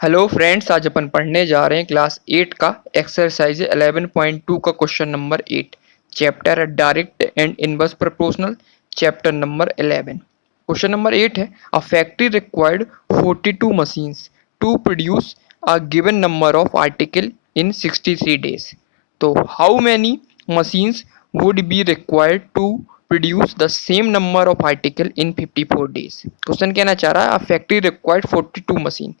Hello friends, आज अपन पढ़ने जा रहे हैं क्लास 8 का एक्सरसाइज 11.2 का क्वेश्चन नंबर 8। चैप्टर है direct and inverse proportional, chapter number 11। Question number 8 है, a factory required 42 machines to produce a given number of article in 63 days. तो how many machines would be required to produce the same number of article in 54 days. Question कहना चाह रहा है, a factory required 42 machine.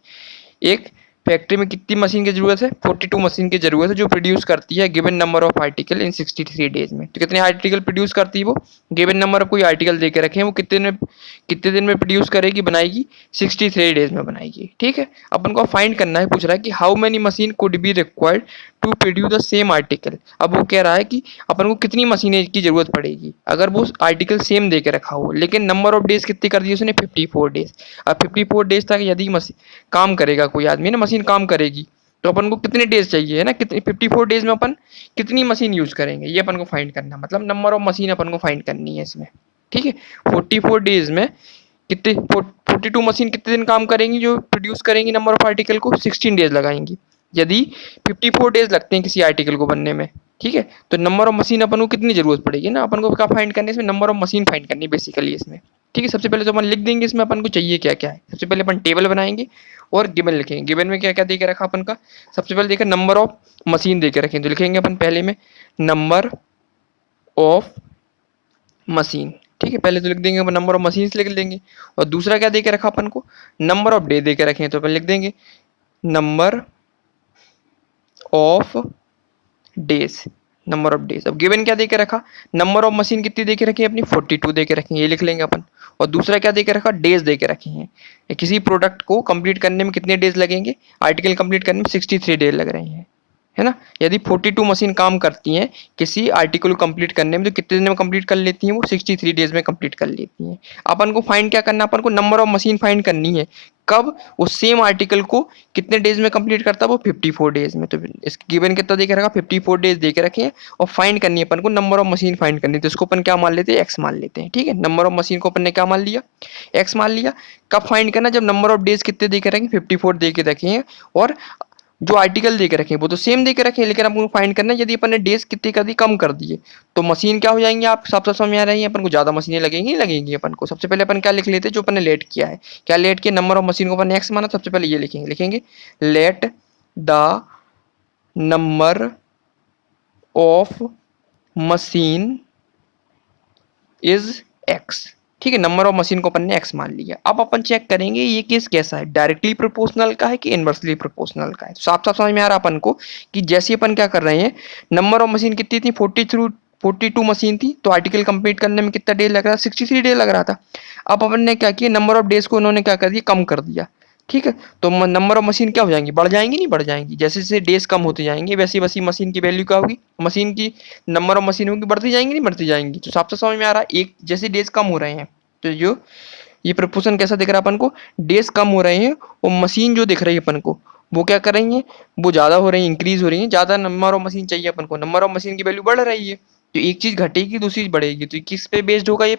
एक factory में कितनी machine की जरूरत है? 42 मशीन की जरूरत है जो प्रोड्यूस करती है given number of article in 63 days में। तो कितने आर्टिकल प्रोड्यूस करती है वो? गिवन नंबर ऑफ कोई आर्टिकल दे के रखे हैं, वो कितने दिन में प्रोड्यूस करेगी, बनाएगी? 63 डेज में बनाएगी। ठीक है, अपन को फाइंड करना है, पूछ रहा है कि how many machine could be required to produce the same article. अब वो कह रहा है कि अपन को कितनी मशीनें की जरूरत पड़ेगी अगर वो आर्टिकल सेम दे के रखा हो, लेकिन नंबर ऑफ डेज कितनी कर दी उसने? 54 डेज। अब 54 डेज तक यदि काम करेगा कोई आदमी ना, मशीन काम करेगी, तो अपन को कितने डेज चाहिए है ना, कितनी 54 डेज में अपन कितनी मशीन यूज करेंगे, ये अपन को फाइंड करना, मतलब नंबर ऑफ मशीन अपन को फाइंड करनी है इसमें। ठीक है, 44 डेज में कितने 42 मशीन कितने दिन काम करेंगी जो प्रोड्यूस करेंगी नंबर ऑफ आर्टिकल को? 16 डेज लगाएंगी। यदि 54 डेज लगते हैं किसी आर्टिकल को बनने में, ठीक है, तो नंबर ऑफ मशीन अपन को कितनी जरूरत पड़ेगी ना, अपन को क्या फाइंड करनी है इसमें? नंबर ऑफ मशीन फाइंड करनी है बेसिकली इसमें। ठीक है, सबसे पहले तो अपन लिख देंगे इसमें अपन को चाहिए क्या क्या है। सबसे पहले अपन टेबल बनाएंगे और गिवन लिखेंगे। गिवन में क्या क्या दे के रखा अपन का? सबसे पहले देखा नंबर ऑफ मशीन दे के रखें, तो लिखेंगे अपन पहले में नंबर ऑफ मशीन। ठीक है, पहले तो लिख देंगे अपन नंबर ऑफ मशीन लिख देंगे। और दूसरा क्या दे के रखा अपन को? नंबर ऑफ डे दे के रखे हैं, तो अपन लिख देंगे number of days. Number of days. अब गिवन क्या देके रखा? नंबर ऑफ मशीन कितनी देके रखी है अपनी? 42 देके रखी है, ये लिख लेंगे अपन। और दूसरा क्या देके रखा? डेज देके रखे हैं, किसी प्रोडक्ट को कंप्लीट करने में कितने डेज लगेंगे, आर्टिकल कंप्लीट करने में 63 डेज लग रहे हैं, है ना। यदि 42 मशीन काम करती हैं किसी आर्टिकल को कंप्लीट करने में, तो कितने दिन में कंप्लीट कर लेती हैं वो? 63 डेज में कंप्लीट कर लेती हैं। अपन को फाइंड क्या करना? अपन को नंबर ऑफ मशीन फाइंड करनी है, कब वो सेम आर्टिकल को कितने डेज में कंप्लीट करता है? वो 54 डेज में। तो इस गिवन कितना देके रखा? 54 डेज देके रखे हैं। और फाइंड करनी है अपन को, नंबर ऑफ मशीन फाइंड करनी है, तो इसको अपन क्या मान लेते हैं? एक्स मान लेते हैं। ठीक है, नंबर ऑफ मशीन को अपन ने क्या मान लिया? एक्स मान लिया। कब फाइंड करना? जब नंबर ऑफ डेज कितने देके रखेंगे? 54 देके रखे हैं, और जो आर्टिकल देके रखे हैं वो तो सेम देके रखे हैं, लेकिन अपन को फाइंड करना है यदि अपन ने डेज कितनी कर दी, कम कर दिए, तो मशीन क्या हो जाएंगे? आप साफ साफ समझ में आ रही है अपन को? ज्यादा मशीनें लगेंगी, लगेंगी अपन को। सबसे पहले अपन क्या लिख लेते हैं जो अपन ने लेट किया है? क्या लेट किया? नंबर ऑफ मशीन को अपन ने एक्स माना, सबसे पहले ये लिखेंगे, let the number of machine is x. ठीक है, नंबर ऑफ मशीन को अपन ने एक्स मान लिया। अब अपन चेक करेंगे ये केस कैसा है, डायरेक्टली प्रोपोर्शनल का है कि इनवर्सली प्रोपोर्शनल का है। तो साफ साफ समझ में आ रहा अपन को कि जैसे अपन क्या कर रहे हैं, नंबर ऑफ मशीन कितनी थी? 42 मशीन थी, तो आर्टिकल कंप्लीट करने में कितना डेज लग रहा था? 63 डेज लग रहा था। अब अपन ने क्या किया? नंबर ऑफ डेज को उन्होंने क्या कर दिया? कम कर दिया। ठीक है, तो नंबर ऑफ मशीन क्या हो जाएंगी? बढ़ जाएंगी, नहीं बढ़ जाएंगी? जैसे जैसे डेज कम होते जाएंगे वैसे वैसी मशीन की वैल्यू क्या होगी? मशीन की नंबर ऑफ मशीन होगी, बढ़ती जाएंगी, नहीं बढ़ती जाएंगी? तो साफ साफ समझ में आ रहा है, एक जैसे डेज कम हो रहे हैं, तो जो ये प्रपोर्शन कैसा दिख रहा है अपन को? डेज कम हो रहे हैं और मशीन जो दिख रही है अपन को, वो क्या कर रही है? वो ज्यादा हो रही है, इंक्रीज हो रही है, ज्यादा नंबर ऑफ मशीन चाहिए अपन को, नंबर ऑफ मशीन की वैल्यू बढ़ रही है। तो एक चीज घटेगी, दूसरी चीज बढ़ेगी, तो किस पे बेस्ड होगा ये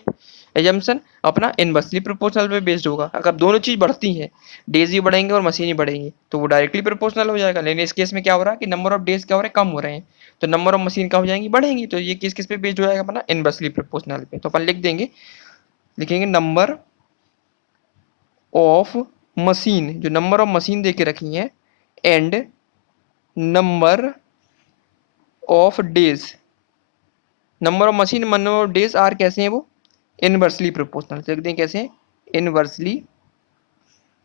एजम्पशन? अपना इनवर्सली प्रोपोर्शनल पे बेस्ड होगा। अगर दोनों चीज बढ़ती हैं, डेज भी बढ़ेंगे और मशीन ही बढ़ेंगी, तो वो डायरेक्टली प्रोपोर्शनल हो जाएगा। लेकिन इस केस में क्या हो रहा है कि नंबर ऑफ डेज क्या हो रहे हैं? कम हो रहे हैं, तो नंबर ऑफ मशीन क्या हो जाएंगी? बढ़ेंगी। तो ये केस किस पे बेस्ड हो जाएगा अपना? इनवर्सली प्रोपोर्शनल पे। तो अपन लिख देंगे, लिखेंगे नंबर ऑफ मशीन, जो नंबर ऑफ मशीन देके रखी है, and number of days. Number of machine, number of days are कैसे हैं वो? Inversely proportional. लिख दें कैसे हैं? Inversely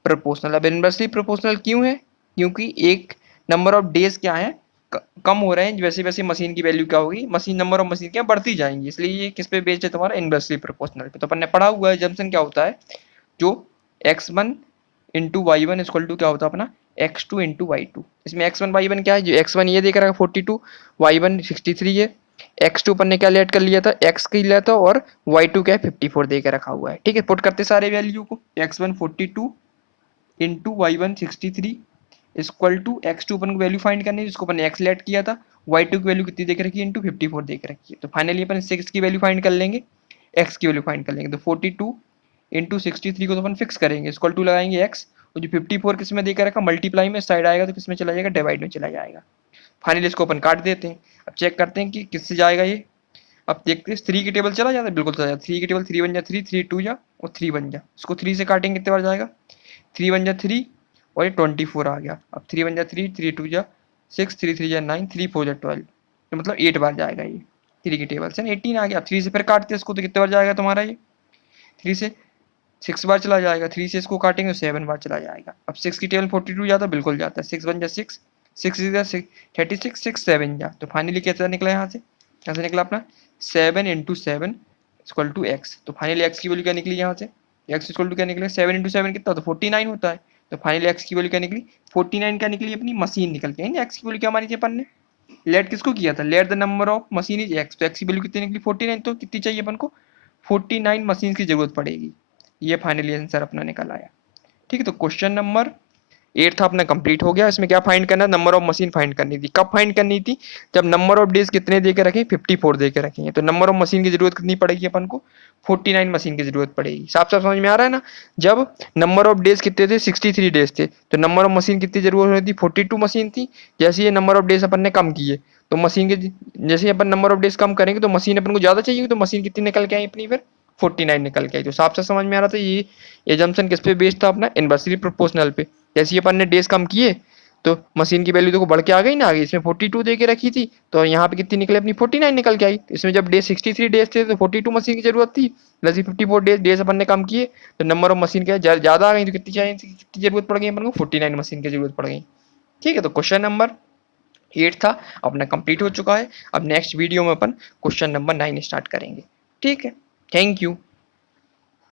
proportional. अब इनवर्सली प्रोपोर्शनल क्यों है? क्योंकि एक नंबर ऑफ डेज क्या है? कम हो रहे हैं, वैसे वैसे मशीन की वैल्यू क्या होगी? मशीन नंबर ऑफ मशीन क्या बढ़ती जाएंगी, इसलिए ये किस पे बेस्ड है तुम्हारा? इनवर्सली प्रोपोर्शनल पे। तो अपन ने पढ़ा हुआ है जंक्शन क्या होता है, जो x1 into Y one equal to क्या होता है अपना? x2 into Y to. इसमें x1 y1 क्या है? जो x1 ये देख रहा है 42, y1 63 है, x2 अपन ने क्या लेट कर लिया था? x का लिया था, और y2 क्या है? 54 दे के रखा हुआ है। ठीक है, पुट करते सारे वैल्यू को, x1 42 into y1 63 equal to x2 अपन को वैल्यू फाइंड करनी है जिसको अपन ने x लेट किया था, y2 की वैल्यू कितनी देख रखी है? इंटू 54 देख रखी है। तो फाइनली अपन 6 की वैल्यू फाइंड कर लेंगे, x की वैल्यू फाइंड कर लेंगे। तो 42 इंटू 63 को तो अपन फिक्स करेंगे, इक्वल टू लगाएंगे x, तो जो 54 किस में देकर रखा, मल्टीप्लाई में साइड आएगा तो किस में चला जाएगा, डिवाइड में चला जाएगा। फाइनली इसको अपन काट देते हैं। अब चेक करते हैं कि किससे जाएगा ये। अब देखते हैं 3 की टेबल चला जाता है, बिल्कुल चला जाता है। 3 की टेबल 3 बन जा 3, 3 2 जा और 3 बन जा। इसको 3 से काटेंगे कितने बार जाएगा, 3 बन जा 3 और ये 24 आ गया। अब 3 बन जा 3, 3 2 जा 6, 3 3 जा 9, 3 4 जा 12, तो मतलब 8 बार जाएगा ये 3 की टेबल से 18 आ गया। अब 3 से फिर काटते हैं इसको तो कितने बार जाएगा तुम्हारा ये, 3 से 6 बार चला जाएगा। 3 से इसको काटेंगे तो 7 बार चला जाएगा। अब 6 की टेबल 42 जाता है, बिल्कुल जाता है। 6 बन जा 6, 6 36, 6 7 जा, तो फाइनली कैसा निकला यहाँ से निकला अपना 7 इंटू 7 इक्वल टू एक्स। तो फाइनली एक्स की वैल्यू क्या निकली यहाँ से, एक्स इक्वल टू क्या निकला, 7 इंटू 7 कितना, तो 49 होता है। तो फाइनली एक्स की वैल्यू क्या निकली, 49 क्या निकली, अपनी मशीन निकल के। एक्स की वैल्यू क्या मानी थी अपन ने, लेट किसको किया था, let the number of machine is x. तो एक्स की वैल्यू कितनी निकली 49, तो कितनी चाहिए अपन को, 49 मशीन की जरूरत पड़ेगी। ये फाइनली आंसर अपना निकल आया। ठीक है, तो क्वेश्चन नंबर 8 था अपना कंप्लीट हो गया। इसमें क्या फाइंड करना है, नंबर ऑफ मशीन फाइंड करनी थी। कब फाइंड करनी थी, जब नंबर ऑफ डेज कितने दे के रखे, 54 दे के रखे हैं। तो नंबर ऑफ मशीन की जरूरत कितनी पड़ेगी अपन को, 49 मशीन की जरूरत पड़ेगी। साफ साफ समझ में आ रहा है ना। जब नंबर ऑफ डेज कितने थे, 63 डेज थे, तो नंबर ऑफ मशीन कितनी जरूरत होती थी, 42 मशीन थी। जैसे ये नंबर ऑफ डेज अपन ने कम किए तो मशीन के, जैसे अपन नंबर ऑफ डेज कम करेंगे तो मशीन अपन को ज्यादा चाहिए, तो मशीन कितनी निकल के आई अपनी, फिर 49 निकल के आई। तो साफ साफ समझ में आ रहा था। ये एजम्पशन किस पे बेस्ड था अपना, इनवर्सली प्रोपोर्शनल पे। जैसे अपन ने डेज कम किए तो मशीन की वैल्यू देखो बढ़ के आ गई ना, आगे इसमें 42 दे के रखी थी तो यहाँ पे कितनी निकले अपनी 49 निकल के आई। इसमें जब डेज 63 डेज थे तो 42 मशीन की जरूरत थी, प्लस 54 डेज अपन ने कम किए तो नंबर ऑफ मशीन क्या ज्यादा आ गई, तो कितनी चाहिए, कितनी जरूरत पड़ गई अपन को, 49 मशीन की जरूरत पड़ गई। ठीक है, तो क्वेश्चन नंबर 8 था अपना कंप्लीट हो चुका है। अब नेक्स्ट वीडियो में अपन क्वेश्चन नंबर 9 स्टार्ट करेंगे। ठीक है, थैंक यू।